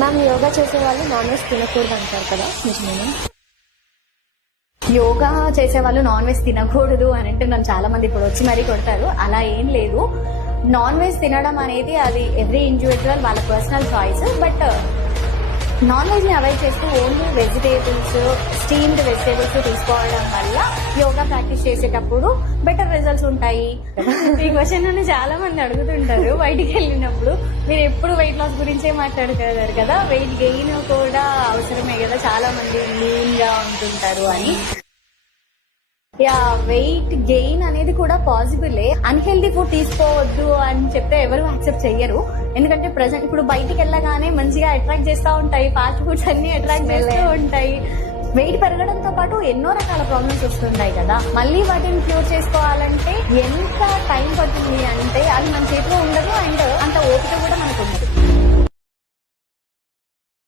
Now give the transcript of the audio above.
Ma'am, yoga చేసే వాళ్ళు non veg తినకూడదు అంటారు కదా, నిజమేనా? యోగా చేసే వాళ్ళు నాన్ వెజ్ తినకూడదు అని అంటే నన్ను చాలా మంది ఇప్పుడు వచ్చి మరీ కొడతారు. అలా ఏం లేదు. నాన్ వెజ్ తినడం అనేది అది ఎవ్రీ ఇండివిజువల్ వాళ్ళ personal choice. But non veg ని అవాయిడ్ చేస్తూ ఓన్లీ వెజిటేబుల్స్, స్టీమ్డ్ వెజిటేబుల్స్ తీసుకోవడం వల్ల యోగా ప్రాక్టీస్ చేసేటప్పుడు బెటర్ రిజల్ట్స్ ఉంటాయి. ఈ క్వశ్చన్ నన్ను చాలా మంది అడుగుతుంటారు బయటికి వెళ్ళినప్పుడు. మీరు ఎప్పుడు వెయిట్ లాస్ గురించే మాట్లాడుతున్నారు కదా, వెయిట్ గెయిన్ కూడా అవసరమే కదా, చాలా మంది లీన్ గా ఉంటుంటారు అని. వెయిట్ గెయిన్ అనేది కూడా పాసిబులే. అన్హెల్దీ ఫుడ్ తీసుకోవద్దు అని చెప్తే ఎవరు యాక్సెప్ట్ చెయ్యరు. ఎందుకంటే ప్రజెంట్ ఇప్పుడు బయటికి వెళ్ళగానే మంచిగా అట్రాక్ట్ చేస్తూ ఉంటాయి, ఫాస్ట్ ఫుడ్స్ అన్ని అట్రాక్ట్ చేస్తూ ఉంటాయి. వెయిట్ పెరగడంతో పాటు ఎన్నో రకాల ప్రాబ్లమ్స్ వస్తుంటాయి కదా. మళ్ళీ వాటిని క్యూర్ చేసుకోవాలంటే ఎంత టైం పడుతుంది అంటే అది మన చేతిలో ఉండదు, అండ్ అంత ఓపిక కూడా మనకు ఉండదు.